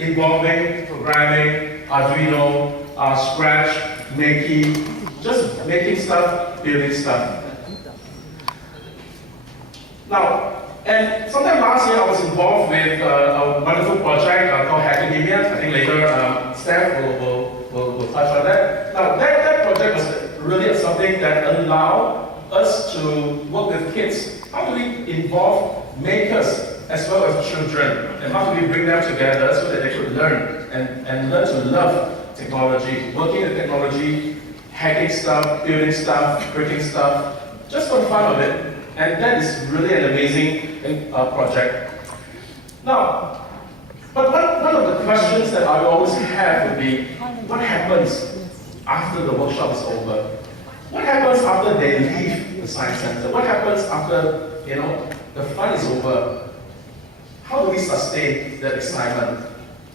involving programming, Arduino, Scratch, making, just making stuff, building stuff. Now, and sometime last year I was involved with a wonderful project called HacKIDemia. I think later Steph will touch on that. Now, that project was really something that allowed us to work with kids. How do we involve makers as well as children? And how do we bring them together so that they could learn and learn to love technology, working with technology, hacking stuff, building stuff, creating stuff, just for the fun of it. And that is really an amazing project. Now, but one of the questions that I always have would be, what happens after the workshop is over? What happens after they leave the science center? What happens after, the fun is over? How do we sustain that excitement?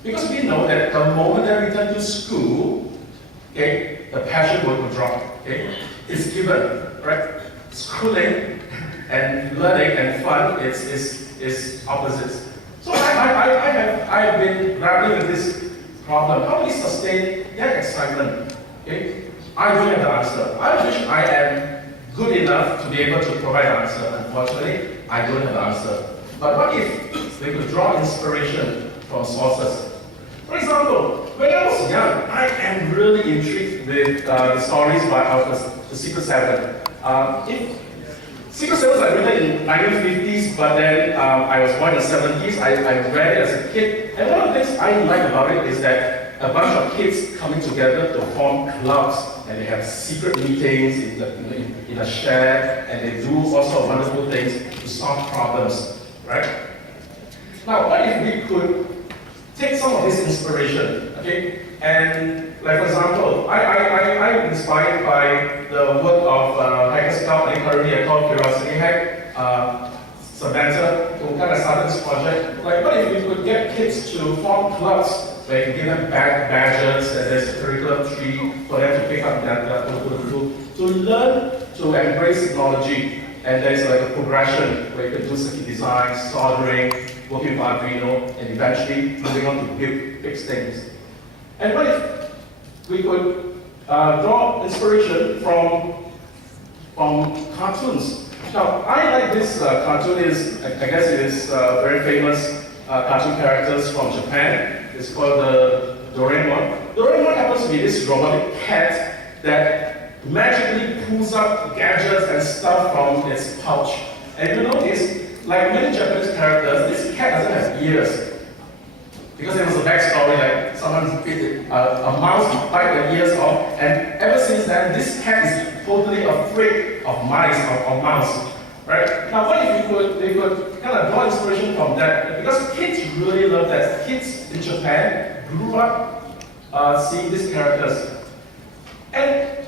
Because we know that the moment they return to school, okay, the passion will drop. Okay? It's given, right? Schooling and learning and fun is opposites. So I have been grappling with this problem. How do we sustain that excitement? Okay? I don't have the answer. I wish I am good enough to be able to provide an answer. Unfortunately, I don't have the answer. But what if we could draw inspiration from sources? For example, when I was young, I am really intrigued with the stories by the Secret Seven. Secret Seven was written in the 1950s, but then I was born in the 70s. I read it as a kid. And one of the things I like about it is that a bunch of kids coming together to form clubs, and they have secret meetings in a shed, and they do all sorts of wonderful things to solve problems, right? Now, what if we could take some of this inspiration, okay? And, like for example, I'm inspired by the work of Hacker Scout, and currently I call Curiosity Hack, Samantha, who kind of started this project. Like, what if we could get kids to form clubs where you can give them badges, and there's a curriculum tree for them to pick up to learn to embrace technology. And there's like a progression where you can do circuit design, soldering, working with Arduino, and eventually moving on to build big things. And what if we could draw inspiration from cartoons? Now, I like this cartoon. I guess it is very famous cartoon characters from Japan. It's called the Doraemon. Doraemon happens to be this robotic cat that magically pulls up gadgets and stuff from its pouch. And you notice, like many Japanese characters, this cat doesn't have ears. Because there was a backstory, like someone bit a mouse bite the ears off, and ever since then, this cat is totally afraid of mice or mouse. Right? Now, what if we could kind of draw inspiration from that? Because kids really love that. Kids in Japan grew up seeing these characters. And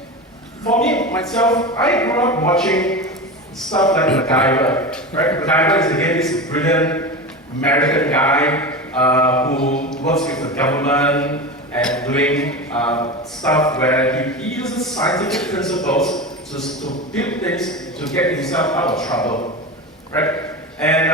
for me, myself, I grew up watching stuff like MacGyver. Right? MacGyver is again this brilliant American guy who works with the government and doing stuff where he uses scientific principles to build things to get himself out of trouble, right? And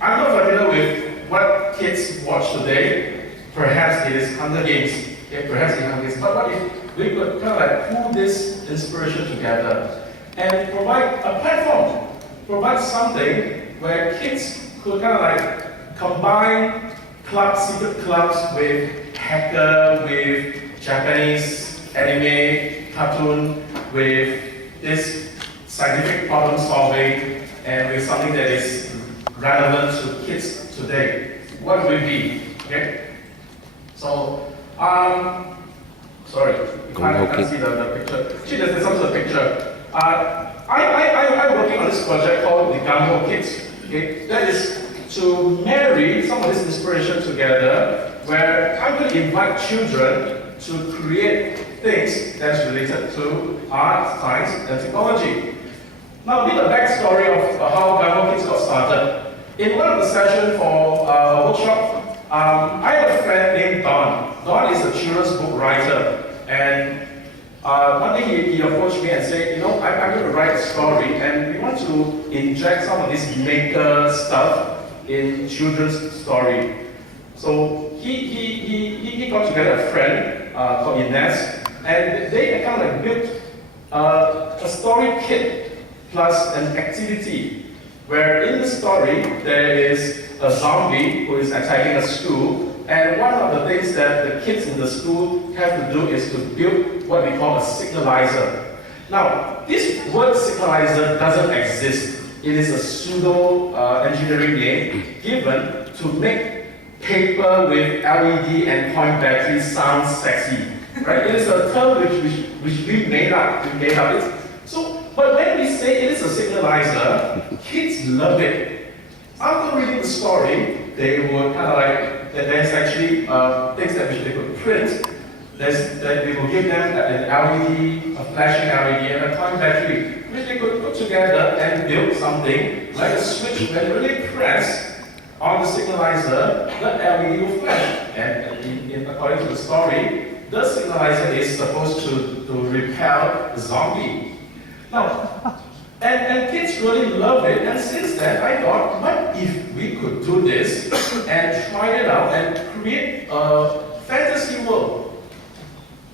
I'm not familiar with what kids watch today. Perhaps it is Hunger Games. Okay, perhaps it is Hunger Games. But what if we could kind of like pull this inspiration together and provide a platform, provide something where kids could kind of like combine clubs, secret clubs with hacker, with Japanese anime, cartoon, with this scientific problem solving, and with something that is relevant to kids today. What will it be? Okay? So, sorry, you can't see the picture. Actually, there's some sort of picture. I'm working on this project called the Gumbo Kids. Okay? That is to marry some of this inspiration together, where I'm going to invite children to create things that's related to art, science, and technology. Now, a bit of backstory of how Gumbo Kids got started. In one of the sessions for a workshop, I have a friend named Don. Don is a children's book writer, and one day he approached me and said, I'm going to write a story, and we want to inject some of this maker stuff in children's story. So he got together a friend called Ines, and they kind of like built a story kit plus an activity, where in the story there is a zombie who is attacking a school, and one of the things that the kids in the school have to do is to build what we call a signalizer. Now, this word signalizer doesn't exist. It is a pseudo engineering name given to make paper with LED and coin battery sound sexy. Right? It is a term which we made up. So, but when we say it is a signalizer, kids love it. After reading the story, they would kind of like, there's actually things that they could print. That we will give them an LED, a flashing LED, and a coin battery, which they could put together and build something like a switch. When you really press on the signalizer, the LED will flash. And according to the story, the signalizer is supposed to repel the zombie. Now, and kids really love it, and since then I thought, what if we could do this and try it out and create a fantasy world?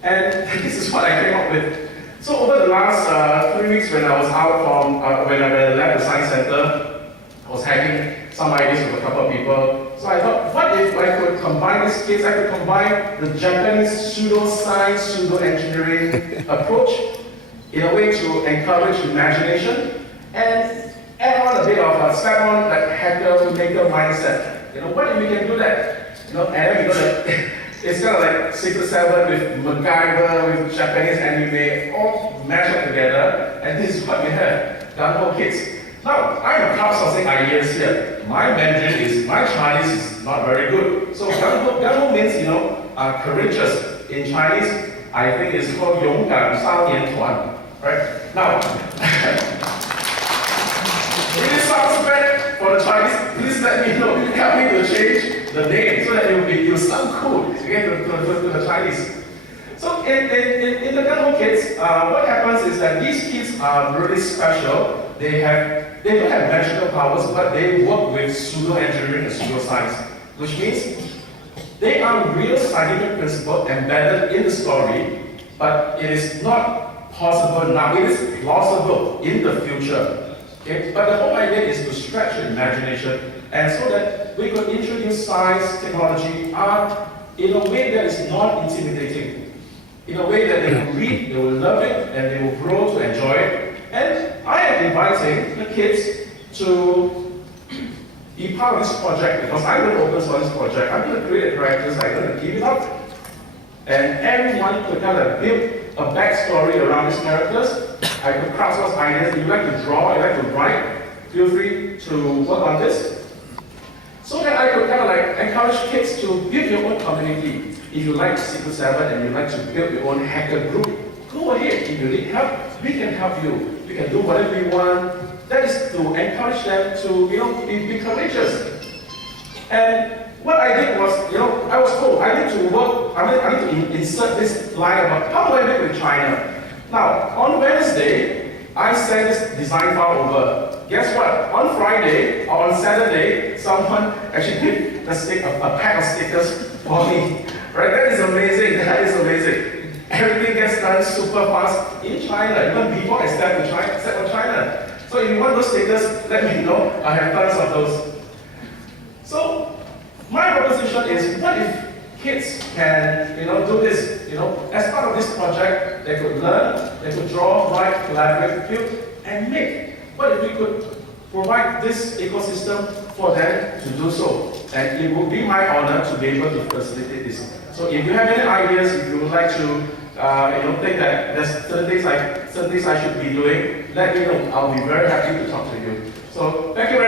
And this is what I came up with. So over the last 3 weeks when I was out from, when I left the science center, I was having some ideas with a couple of people. So I thought, what if I could combine these kids, I could combine the Japanese pseudo-science, pseudo-engineering approach in a way to encourage imagination and add on a bit of step on like hacker maker mindset. What if we can do that? And then we know that it's kind of like Secret 7 with MacGyver, with Japanese anime, all mashed up together, and this is what we have, Gung-Ho Kids. Now, I'm crowdsourcing ideas here. My Chinese is not very good. So Gung-Ho means, courageous. In Chinese, I think it's called 勇敢少年团. Right? Now, if it sounds bad for the Chinese, please let me know. Help me to change the name so that you'll sound cool to the Chinese. So in the Gung-Ho Kids, what happens is that these kids are really special. They don't have magical powers, but they work with pseudo-engineering and pseudo-science, which means they are real scientific principles embedded in the story, but it is not possible now. It is plausible in the future. Okay? But the whole idea is to stretch your imagination, and so that we could introduce science, technology, art in a way that is not intimidating, in a way that they will read, they will love it, and they will grow to enjoy it. And I am inviting the kids to be part of this project because I'm going to open source this project. I'm going to create characters, I'm going to give it up. And everyone could kind of build a backstory around these characters. I could crowdsource ideas. If you like to draw, you like to write, feel free to work on this. So that I could kind of like encourage kids to build your own community. If you like Secret 7 and you like to build your own hacker group, go ahead. If you need help, we can help you. We can do whatever we want. That is to encourage them to, be courageous. And what I did was, I was told I need to insert this line about how do I make with China. Now, on Wednesday, I sent this design file over. Guess what? On Friday or on Saturday, someone actually did a pack of stickers for me. Right? That is amazing. That is amazing. Everything gets done super fast in China, even before I step on China. So if you want those stickers, let me know. I have tons of those. So my proposition is, what if kids can, do this? As part of this project, they could learn, they could draw, write, collaborate, build, and make. What if we could provide this ecosystem for them to do so? And it would be my honor to be able to facilitate this. So if you have any ideas, if you would like to, think that there's certain things I should be doing, let me know. I'll be very happy to talk to you. So thank you.